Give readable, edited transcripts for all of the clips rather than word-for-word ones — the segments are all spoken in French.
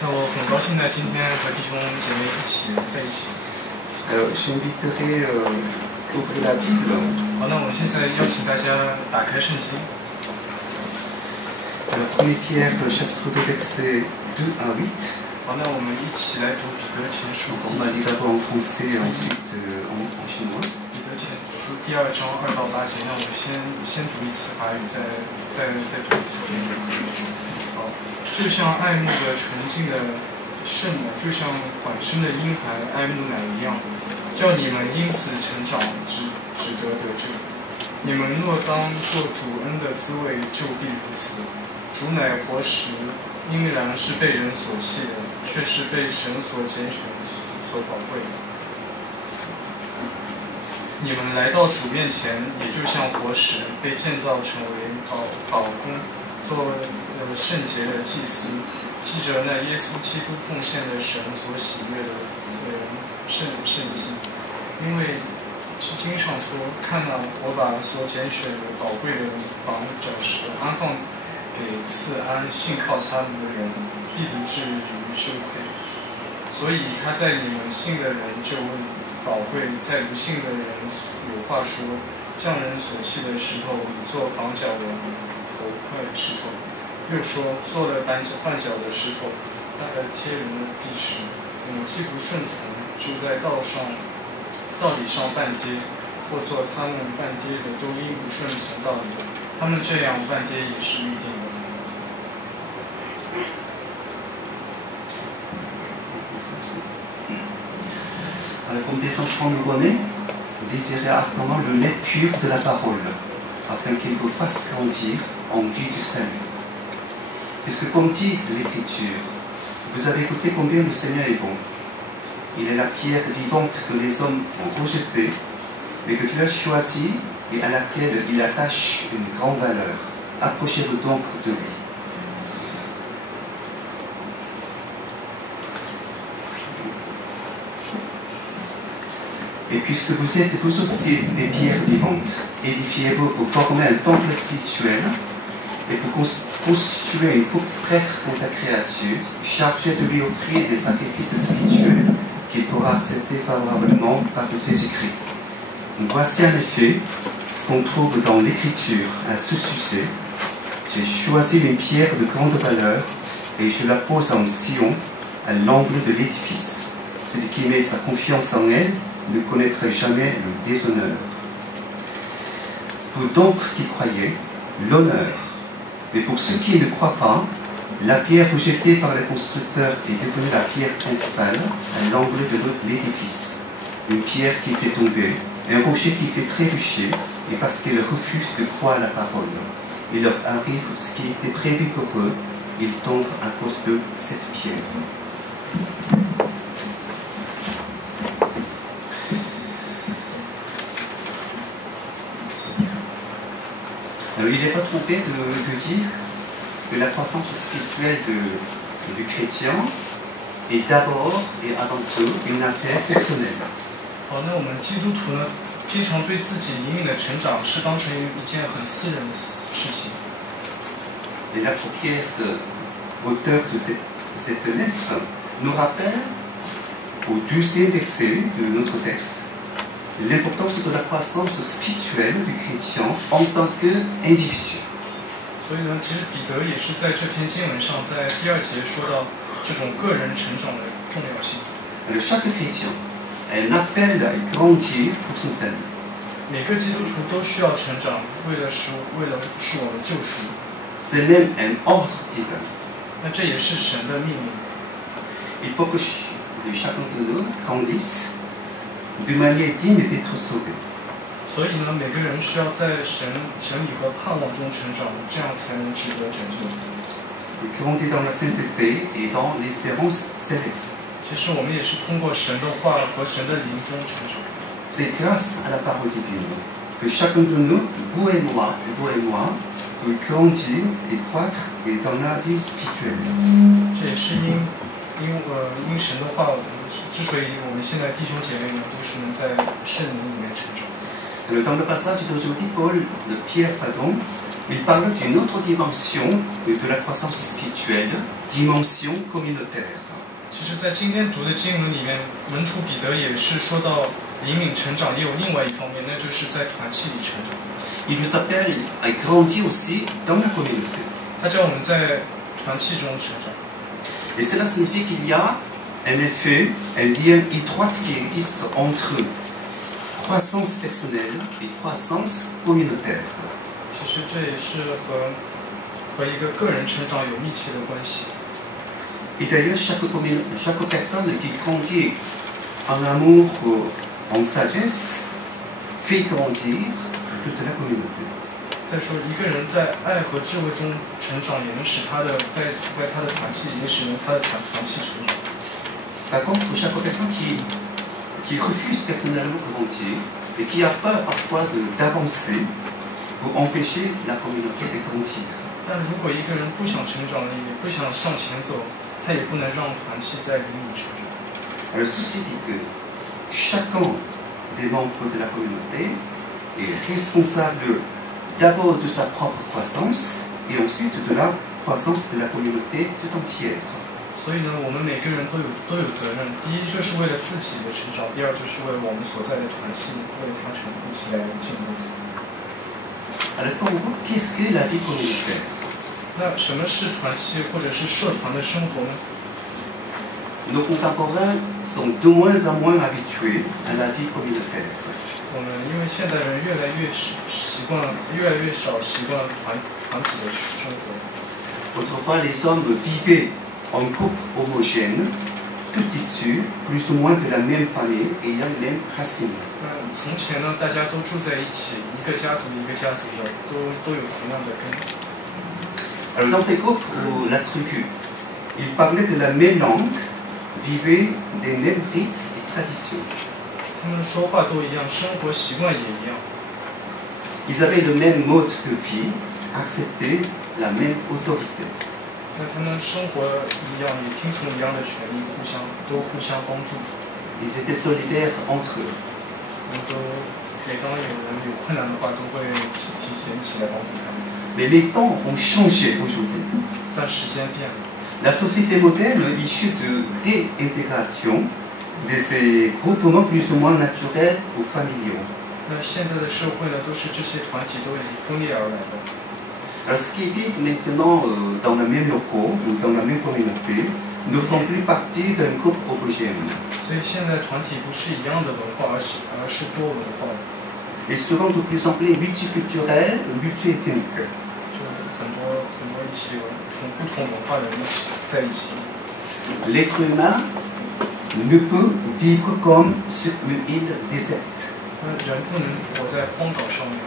那我很高兴呢，今天和弟兄姐妹一起在一起。J'inviterai ouvrir la Bible. 好，那我们现在邀请大家打开圣经。1 Pierre chapitre 2 versets 2 à 8. 好，那我们一起来读彼得前书。On va lire d'abord en français et ensuite en chinois. 彼得前书第2章2到8节，那我们先读一次法语，再读一次英语。好，就像爱慕的纯净的圣母，就像缓生的婴孩爱慕奶一样，叫你们因此成长，只得得救。你们若当做主恩的滋味，就必如此。主乃活石，因然是被人所弃的，却是被神所拣选、所宝贵的。你们来到主面前，也就像活石，被建造成为宝宫，做圣洁的祭司，记着那耶稣基督奉献的神所喜悦的圣祭。因为经上说：“看哪，我把所拣选的宝贵的房角石安放给赐安信靠他们的人，必不至于羞愧。所以他在你们信的人就宝贵，在不信的人有话说：匠人所弃的石头，已做房角的头块石头；又说做了绊脚的石头，大概贴人的壁石。我们既不顺从，就在道理上半跌，或做他们半跌的，都因不顺从道理，他们这样半跌也是预定的。” Comme des enfants nouveau-nés, désirez ardemment le lait pur de la parole, afin qu'il vous fasse grandir en vue du salut. Puisque comme dit l'Écriture, vous avez écouté combien le Seigneur est bon. Il est la pierre vivante que les hommes ont rejetée, mais que Dieu a choisie et à laquelle il attache une grande valeur. Approchez-vous donc de lui. Et puisque vous êtes vous aussi des pierres vivantes, édifiez-vous pour former un temple spirituel et pour constituer une coupe prêtre consacrée à Dieu, chargée de lui offrir des sacrifices spirituels qu'il pourra accepter favorablement par Jésus-Christ. Voici en effet ce qu'on trouve dans l'Écriture à ce sujet. J'ai choisi une pierre de grande valeur et je la pose en Sion, à l'angle de l'édifice. Celui qui met sa confiance en elle ne connaîtrait jamais le déshonneur. Pour donc qui croyez, l'honneur. Mais pour ceux qui ne croient pas, la pierre rejetée par les constructeurs est devenue la pierre principale à l'angle de l'édifice. Une pierre qui fait tomber, un rocher qui fait trébucher, et parce qu'ils refusent de croire à la parole. Il leur arrive ce qui était prévu pour eux, ils tombent à cause de cette pierre. Alors, il n'est pas trompé de dire que la croissance spirituelle du chrétien est d'abord et avant tout une affaire personnelle. 好，那我们基督徒呢，经常对自己灵命的成长是当成一件很私人的事情。Et l'apôtre Pierre, auteur de cette lettre, nous rappelle au 12e verset de notre texte l'importance de la croissance spirituelle du chrétien en tant qu'individu. 所以呢，其实彼得也是在这篇经文上，在第2节说到这种个人成长的重要性。Alors, chaque chrétien a un appel à grandir pour son salut. 每个基督徒都需要成长，为了是我的救赎。C'est même un ordre divin. 那这也是神的命令。Il faut que chacun de nous grandisse de manière digne d'être sauvé. 所以呢，每个人需要在神里和盼望中成长，这样才能值得拯救。Grandir dans la sainteté et dans l'espérance céleste. 其实我们也是通过神的话和神的灵中成长。C'est grâce à la parole divine que chacun de nous, vous et moi, peut grandir et croître et dans la vie spirituelle. 这也是因神的话，之所以我们现在弟兄姐妹们都是能在圣灵里面成长。Dans le passage d'aujourd'hui, Pierre Il parle d'une autre dimension de la croissance spirituelle, dimension communautaire. 其实，在今天读的经文里面，门徒彼得也是说到灵敏成长，也有另外一方面，那就是在团契里成长。Il nous appelle à grandir aussi dans la communauté. 他叫我们在团契中成长。Et cela signifie qu'il y a en effet un lien étroit qui existe entre croissance personnelle et croissance communautaire. 其实这也是和一个个人成长有密切的关系。Et d'ailleurs, chaque personne qui grandit en amour ou en sagesse fait grandir toute la communauté. 再说，一个人在爱和智慧中成长，也能使他的在他的团契，也使他的团契成长。Par contre, chaque personne qui refuse personnellement de grandir et qui a peur parfois d'avancer pour empêcher la communauté de grandir. 但如果一个人不想成长，也不想向前走，他也不能让团契在灵里成长。Alors, ceci dit que chacun des membres de la communauté est responsable d'abord de sa propre croissance et ensuite de la croissance de la communauté tout entière. 所以呢，我们每个人都有责任。第一，就是为了自己的成长；第二，就是为了我们所在的团契，为了它一起来进步。Alors, pour vous, qu'est-ce que la vie communautaire? 那什么是团契或者是社团的生活呢？ Nos contemporains sont de moins en moins habitués à la vie communautaire. 我们因为现代人越来越少习惯团体的生活。 Autrefois, les hommes vivaient en groupe homogène, tous issus plus ou moins de la même famille et ayant les mêmes racines. 从前呢，大家都住在一起，一个家族的，都有同样的根。 Alors, dans ces groupes ou la tribu, ils parlaient de la même langue, vivaient des mêmes rites et traditions. 他们说话都一样，生活习惯也一样。 Ils avaient le même mode de vie, acceptaient la même autorité. 那他们生活一样，也听从一样的权利，互相帮助。 Ils étaient solidaires entre eux. 每当有人有困难的话，都会提前一起来帮助他们。 Mais les temps ont changé aujourd'hui. 但时间变了， La société moderne, issue de déintégration de ces groupements plus ou moins naturels ou familiaux. 那现在的社会呢，都是这些团体都已经分裂而来的。 Alors, ceux qui vivent maintenant dans le même locaux ou dans la même communauté ne font plus partie d'un groupe homogène. 所以现在团体不是一样的文化，而是多文化的。 Et souvent de plus en plus multiculturels, multiethniques. 就很多一起有不同文化的人一起在一起。 L'être humain ne peut vivre comme sur une île déserte. 那人不能活在荒岛上面。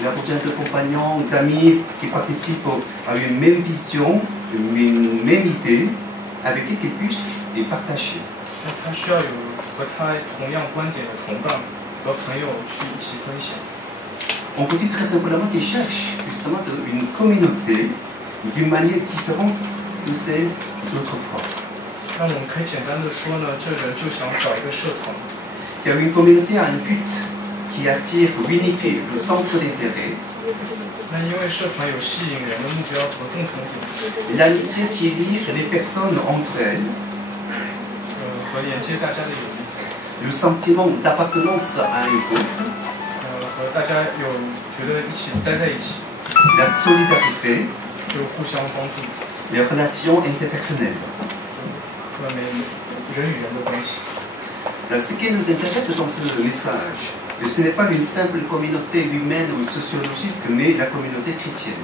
Il a besoin de compagnons, d'amis qui participent à une même vision, une même idée, avec qui ils puissent y partager. 那他需要有和他同样观点的同伴和朋友去一起分享。 On peut dire très simplement qu'ils cherchent justement une communauté d'une manière différente que celle d'autrefois. 那我们可以简单的说呢，这人就想找一个社团， Car une communauté a un but qui attire, unifie le centre d'intérêt, 那因为社团有吸引人的目标和共同点， l'amitié qui lie les personnes entre elles, 和连接大家的友谊， le sentiment d'appartenance à un groupe, 和大家觉得一起待在一起， la solidarité, 就互相帮助， les relations interpersonnelles. 人与人的关系。 Alors, ce qui nous intéresse dans ce message, ce n'est pas une simple communauté humaine ou sociologique, mais la communauté chrétienne.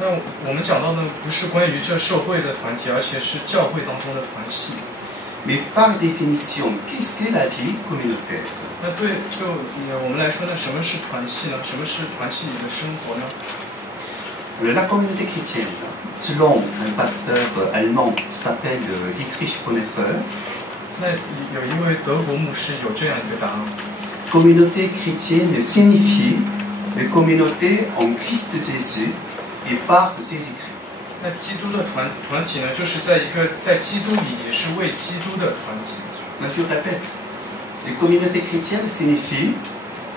那我们讲到的不是关于这社会的团体，而且是教会当中的团契。 Mais par définition, qu'est-ce que la vie communautaire? 那对我们来说呢，什么是团契呢？什么是团契里的生活呢？ La communauté chrétienne, selon un pasteur allemand qui s'appelle Dietrich Bonhoeffer, 那有一位德国牧师有这样一个答案。 communauté chrétienne signifie une communauté en Christ Jésus et par Jésus-Christ. 那基督的团体呢，就是在基督里也是为基督的团体。 Je répète, la communauté chrétienne signifie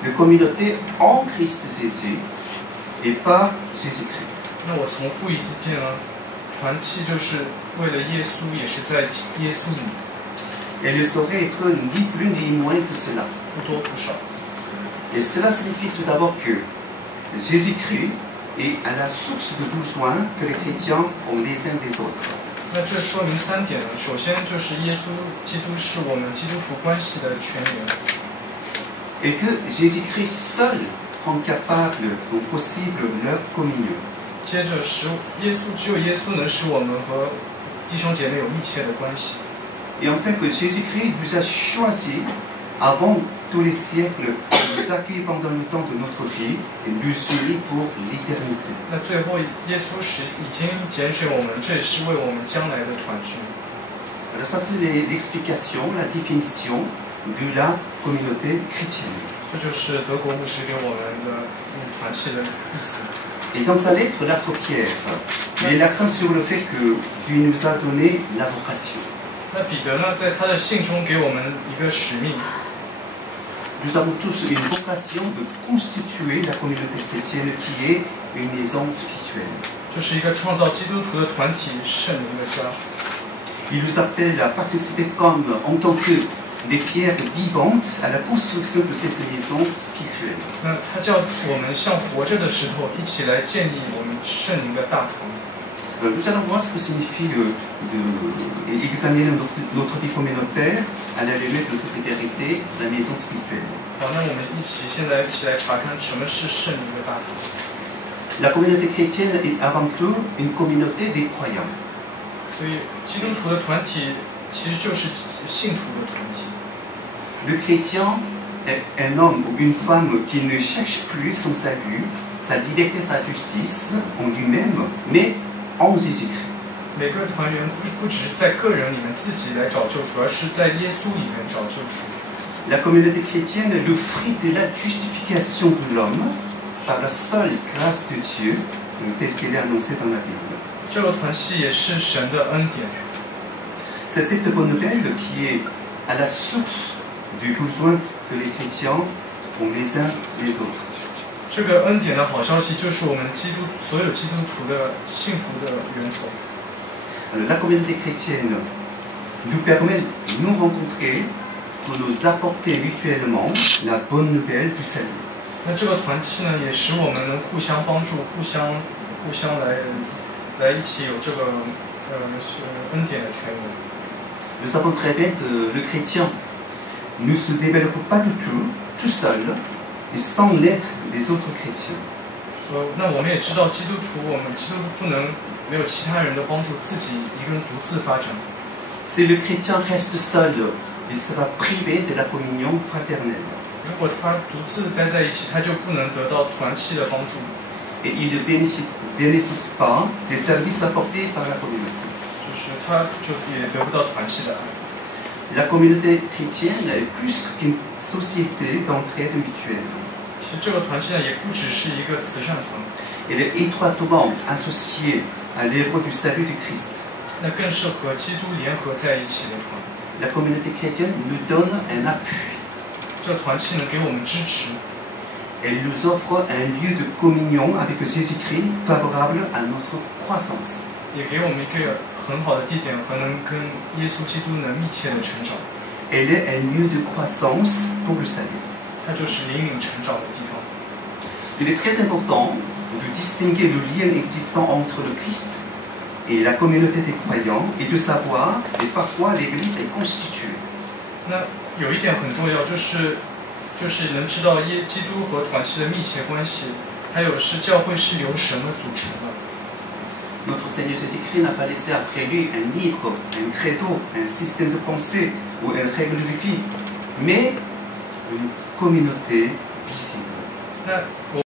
une communauté en Christ Jésus et par Jésus-Christ. 那我重复一遍呢，团契就是为了耶稣，也是在耶稣里， Elle ne saurait être ni plus ni moins que cela. 不多不少。 Et cela signifie tout d'abord que Jésus-Christ est à la source de besoins que les chrétiens ont les uns des autres. 那这说明3点呢，首先就是耶稣基督是我们基督徒关系的泉源， Et que Jésus-Christ seul rend capable ou possible leur communion. 接着只有耶稣能使我们和弟兄姐妹有密切的关系。 Et enfin que Jésus-Christ nous a choisis avant tous les siècles, de nous accueillir pendant le temps de notre vie et nous unis pour l'éternité. 那最后，耶稣已经拣选我们，这也是为我们将来的团聚。 Alors ça c'est l'explication, la définition de la communauté chrétienne. 这就是德国牧师给我们的团契的意思。 Et dans sa lettre, l'apôtre Pierre met l'accent sur le fait que Dieu nous a donné la vocation. 那彼得呢，在他的信中给我们一个使命， Nous avons tous une vocation de constituer la communauté chrétienne qui est une maison spirituelle. 就是一个创造基督徒的团体，圣灵的家。 Il nous appelle à participer comme en tant que des pierres vivantes à la construction de cette maison spirituelle. 那他叫我们像活着的石头，一起来建立我们圣灵的大堂。 Nous allons voir ce que signifie d'examiner notre vie communautaire à la lumière de cette vérité, la maison spirituelle. 好，那我们现在一起来查看什么是圣灵的大堂。 La communauté chrétienne est avant tout une communauté des croyants. 所以，基督徒的团体其实就是信徒的团体。 Le chrétien est un homme ou une femme qui ne cherche plus son salut, sa liberté, sa justice en lui-même, mais en Jésus-Christ. 每个团员不只是在个人里面自己来找救赎，而是在耶稣里面找救赎。 La communauté chrétienne est le fruit de la justification de l'homme par la seule grâce de Dieu, telle qu'elle est annoncée dans la Bible. 这个团契也是神的恩典。 C'est cette bonne nouvelle qui est à la source du besoin que les chrétiens ont les uns les autres. 这个恩典的好消息就是我们所有基督徒的幸福的源头。 La communauté chrétienne nous permet de nous rencontrer pour nous apporter mutuellement la bonne nouvelle du salut. 那这个团契呢，也使我们能互相帮助，互相来一起有这个恩典的权威。 Nous savons très bien que le chrétien ne se développe pas du tout seul et sans l'aide des autres chrétiens. 那我们也知道，我们基督徒不能没有其他人的帮助，自己一个人独自发展。 Si le chrétien reste seul, il sera privé de la communion fraternelle. 如果他独自待在一起，他就不能得到团契的帮助， Et il ne bénéficie pas des services apportés par la communauté. 就是他就也得不到团契的爱。 La communauté chrétienne est plus qu'une société d'entraide mutuelle. 其实这个团契呢，也不只是一个慈善团， Elle est étroitement associée à l'œuvre du salut du Christ. 那更是和基督联合在一起的团。 La communauté chrétienne nous donne un appui. 这个团契呢，给我们支持， Elle nous offre un lieu de communion avec Jésus-Christ favorable à notre croissance. 也给我们一个很好的地点和能跟耶稣基督能密切的成长。 Elle est un lieu de croissance pour le salut. 它就是灵敏成长的地方。 Il est très important de distinguer le lien existant entre le Christ et la communauté des croyants et de savoir et parfois l'Église est constituée. 那有一点很重要，就是能知道基督和团契的密切关系，还有是教会是由神而组成的。 Notre Seigneur Jésus-Christ n'a pas laissé après lui un livre, un credo, un système de pensée ou une règle de vie, mais une communauté visible. 那我